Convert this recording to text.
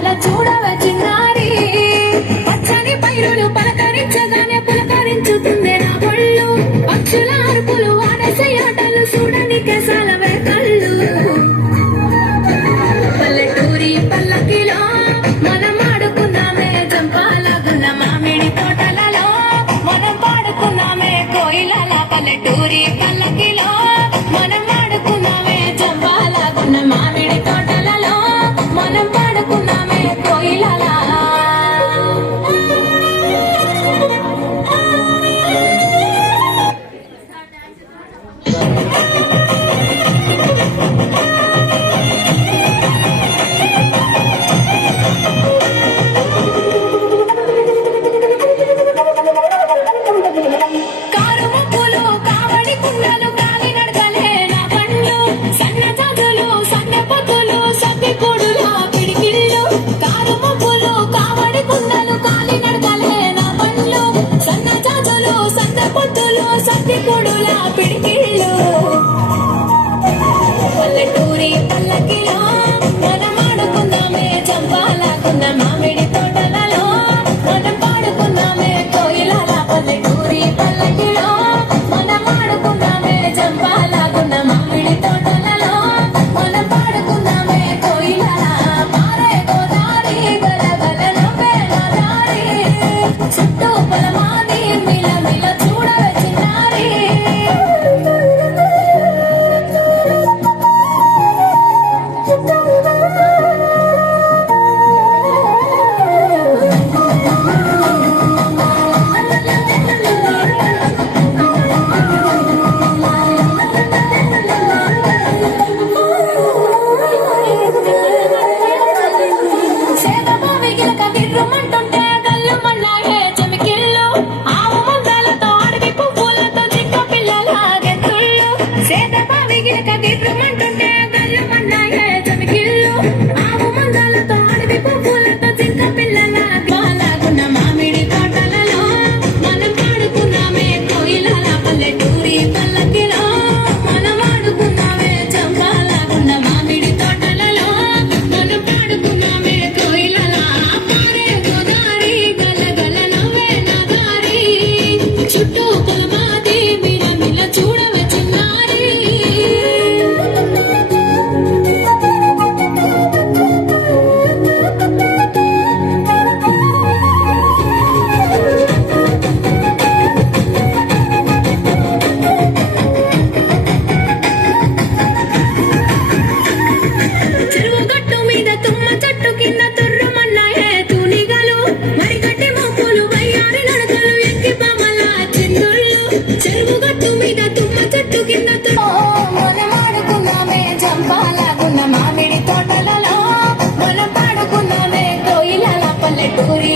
మిల చూడవే చిన్నారి పచ్చని పైరులు పలకరించగానే పులకరించుతుంది నా ఒళ్ళు పక్షుల అరుపులు వానసే ఆటలు చూడని కేసాలవే కళ్ళు పల్లెటూరి పల్లకిలో మనం ఆడుకున్నామే జంపాలగున్న మామిడి తోటలలో మనం పాడుకున్నామే కోయిలల పల్లెటూరి పల్లకిలో మనం ఆడుకున్నామే జంపాలగున్న మామిడి తోటలలో మనం పాడుకున్నామే కోయిలల పల్లెటూరి పల్లకిలో మనం ఆడుకున్నామే చంపాలకున్న మామిడి తోటలలో మనం పాడుకున్నామే కోయిలల పల్లెటూరి పల్లకిలో మనం ఆడుకున్నామే చంపాలకున్న మామిడి తోటలలో మనం పాడుకున్నామే కోయిలల పారే గోదారి గలగల నవ్వే నా దారి చుట్టూ పొలమాది మిల మిల చూడవే చిన్నారి మామిడి తోటలలో మనం పాడుకున్నామే కోయిలల పల్లెటూరి పల్లకిలో మనం ఆడుకున్నామే చంపాలకున్న మామిడి తోటలలో మనం పాడుకున్నామే కోయిలల పారే గోదారి గలగల నవ్వే నా దారి చుట్టూ పొలమాది మిల మిల చూడవే చిన్నారి చెరువు గట్టు మీద తుమ్మ చెట్టు కింద తుర్రమన్నాయే తూనిగలు మరిగట్టి మోపులు వయ్యారి నడకలు ఎక్కి బొమ్మల చిందుళ్ళు చెరువు గట్టు మీద తుమ్మ చెట్టు కింద మనం ఆడుకున్నామే జంపాలగున్న మామిడి తోటలలో మనం పాడుకున్నామే కోయిలల పల్లెటూరి